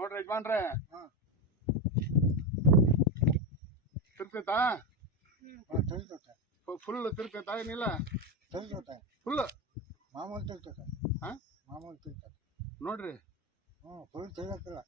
Notre யஜமான திருப்பேத்தா full திருப்பேத்தா நீல திருப்பேத்தா full மாமூல் திருத்தா மாமூல் திருத்தா நோட்ரி ஃபுல் திருத்தல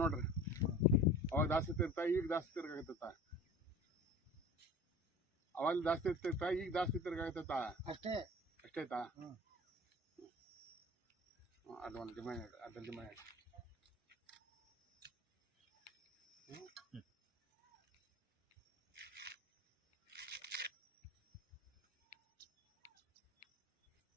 ನೋಡ್ರಿ ಅವಾಗ ಜಾಸ್ತಿ ಪ್ಯಾ ಈಗ ಜಾಸ್ತಿ ತಿರ್ಕತ್ತೈತಾ ಅವಾಗ ಜಾಸ್ತಿ ಇತ್ತೆ ಈಗ ಈಗ್ ಜಾಸ್ತಿ ತಿರ್ಕಾಗತ್ತೈತಾ ಅಷ್ಟೇ ಅಷ್ಟೇ ಹ್ಞೂ ಅದು ಒಂದು ಡಿಮೈಂಡ್ ಅದ್ರ ಡಿಮೈಂಡ್